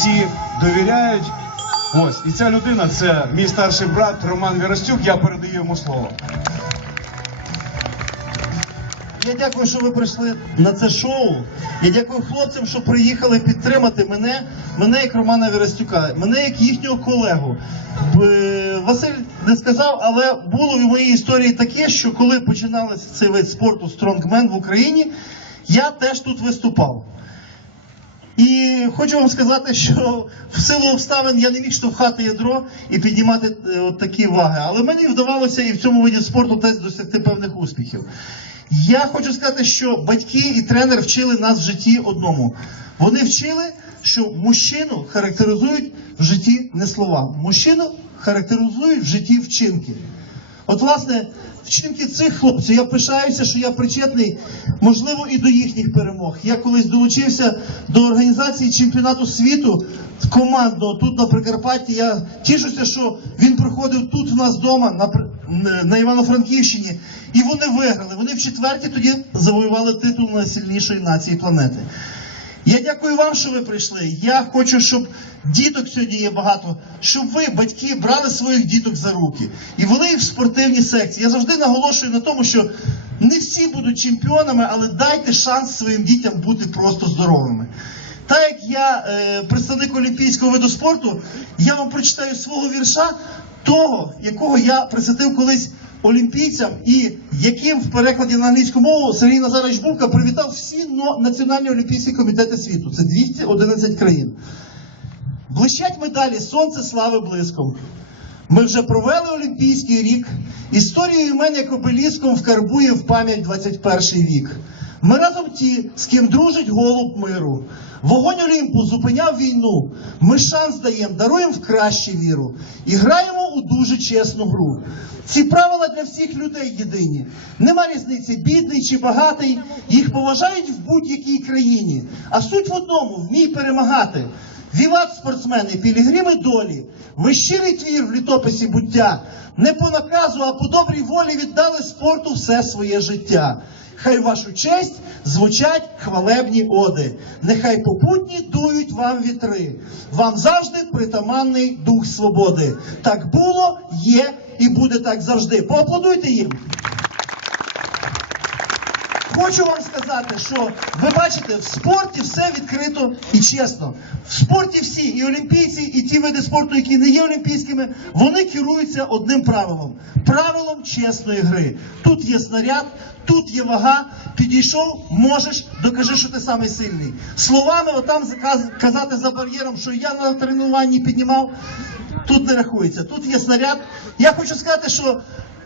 всі довіряють. Ось, і ця людина це мій старший брат Роман Віростюк. Я передаю йому слово. Я дякую, що ви прийшли на це шоу. Я дякую хлопцям, що приїхали підтримати мене, мене як Романа Вірастюка, мене як їхнього колегу. Василь не сказав, але було в моїй історії таке, що коли починалося цей вид спорту стронгмен в Україні, я теж тут виступав. І хочу вам сказати, що в силу обставин я не міг штовхати ядро і піднімати е, от такі ваги. Але мені вдавалося і в цьому виді спорту теж досягти певних успіхів. Я хочу сказати, що батьки і тренер вчили нас в житті одному. Вони вчили, що мужчину характеризують в житті не слова. Мужчину характеризують в житті вчинки. От, власне, вчинки цих хлопців, я пишаюся, що я причетний, можливо, і до їхніх перемог. Я колись долучився до організації чемпіонату світу командного тут на Прикарпатті. Я тішуся, що він проходив тут в нас вдома на, на Івано-Франківщині, і вони виграли. Вони в четверті тоді завоювали титул найсильнішої нації планети. Я дякую вам, що ви прийшли. Я хочу, щоб діток сьогодні є багато, щоб ви, батьки, брали своїх діток за руки і вели їх в спортивні секції. Я завжди наголошую на тому, що не всі будуть чемпіонами, але дайте шанс своїм дітям бути просто здоровими. Так як я е, представник олімпійського виду спорту, я вам прочитаю свого вірша, того, якого я присвятив колись олімпійцям, і яким в перекладі на англійську мову Сергій Назарович Булка привітав всі національні олімпійські комітети світу. Це 211 країн. Блищать медалі, сонце слави блиском. Ми вже провели Олімпійський рік. Історію мене як обеліском вкарбує в пам'ять 21 вік. Ми разом ті, з ким дружить голуб миру. Вогонь Олімпу зупиняв війну. Ми шанс даємо, даруємо в кращу віру і граємо у дуже чесну гру. Ці правила для всіх людей єдині. Нема різниці, бідний чи багатий. Їх поважають в будь-якій країні. А суть в одному вмій перемагати. Віват, спортсмени, пілігрими долі, ви щирий твір в літописі буття, не по наказу, а по добрій волі віддали спорту все своє життя. Хай вашу честь звучать хвалебні оди. Нехай попутні дують вам вітри. Вам завжди притаманний дух свободи. Так було, є і буде так завжди. Поаплодуйте їм. Хочу вам сказати, що ви бачите, в спорті все відкрито і чесно. В спорті всі, і олімпійці, і ті види спорту, які не є олімпійськими, вони керуються одним правилом правилом чесної гри. Тут є снаряд, тут є вага. Підійшов, можеш, докажи, що ти самий сильний. Словами, отам казати за бар'єром, що я на тренуванні піднімав, тут не рахується. Тут є снаряд. Я хочу сказати, що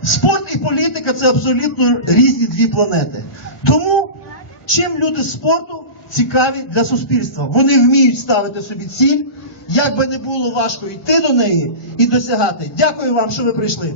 спорт і політика це абсолютно різні дві планети. Тому чим люди спорту цікаві для суспільства? Вони вміють ставити собі ціль, як би не було важко йти до неї і досягати. Дякую вам, що ви прийшли.